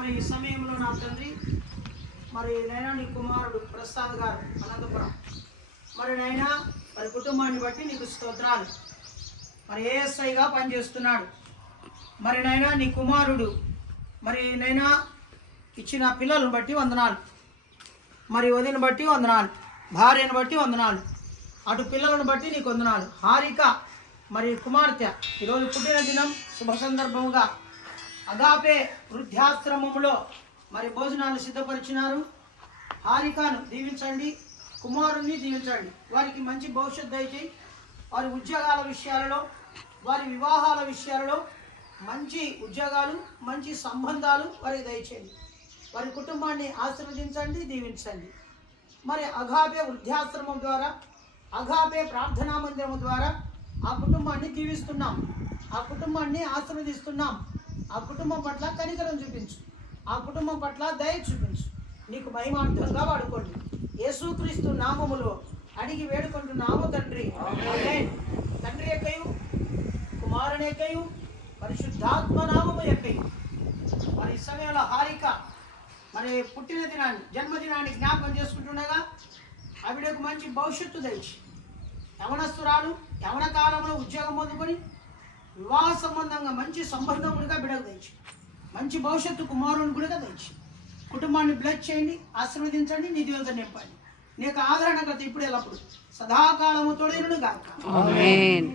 మరి ఈ సమయంలో నా తండ్రి మరి నైనా నీ కుమారుడు ప్రసాద్ గారు అనంతపురం మరి నైనా మరి కుటుంబాన్ని బట్టి నీకు స్తోత్రాలు. మరి ఏఎస్ఐగా పనిచేస్తున్నాడు. మరి నైనా నీ కుమారుడు మరి నైనా ఇచ్చిన పిల్లలను బట్టి వందనాలు. మరి వదిని బట్టి వందనాలు, భార్యను బట్టి వందనాలు, అటు పిల్లలను బట్టి నీకు వందనాలు. హారిక మరి కుమార్తె ఈరోజు పుట్టిన దినం శుభ సందర్భముగా అగాపే వృద్ధాశ్రమంలో మరి భోజనాలు సిద్ధపరిచినారు. హారికను దీవించండి, కుమారుణ్ణి దీవించండి. వారికి మంచి భవిష్యత్తు దయచేయి. వారి ఉద్యోగాల విషయాలలో, వారి వివాహాల విషయాలలో మంచి ఉద్యోగాలు, మంచి సంబంధాలు వారికి దయచేయండి. వారి కుటుంబాన్ని ఆశీర్వదించండి, దీవించండి. మరి అగాపే వృద్ధాశ్రమం ద్వారా, అగాపే ప్రార్థనా మందిరం ద్వారా ఆ కుటుంబాన్ని దీవిస్తున్నాం, ఆ కుటుంబాన్ని ఆశీర్వదిస్తున్నాం. ఆ కుటుంబం పట్ల కనికరం చూపించు, ఆ కుటుంబం పట్ల దయ చూపించు. నీకు మహిమార్థంగా వాడుకోండి. యేసుక్రీస్తు నామములో అడిగి వేడుకుంటున్నాము తండ్రి. ఆమేన్. తండ్రి యొక్కయు కుమారుని యొక్కయు పరిశుద్ధాత్మ నామము యొక్కయు. మరి ఈ సమయంలో హారిక మరి పుట్టిన దినాన్ని, జన్మదినాన్ని జ్ఞాపకం చేసుకుంటుండగా ఆవిడకు మంచి భవిష్యత్తు దయచి, యవనస్తురాలు యవన కాలంలో ఉద్యోగం పొందుకొని వివాహ సంబంధంగా మంచి సంబంధములుగా బిడకు దయచి, మంచి భవిష్యత్తు కుమారుని కూడా దయచి, కుటుంబాన్ని బ్లెస్ చేయండి, ఆశీర్వదించండి, నీ దీవెనతో నింపండి. నీకు ఆదరణకర్త ఇప్పుడు ఎల్లప్పుడు సదాకాలము తోడైనను గాక. ఆమేన్.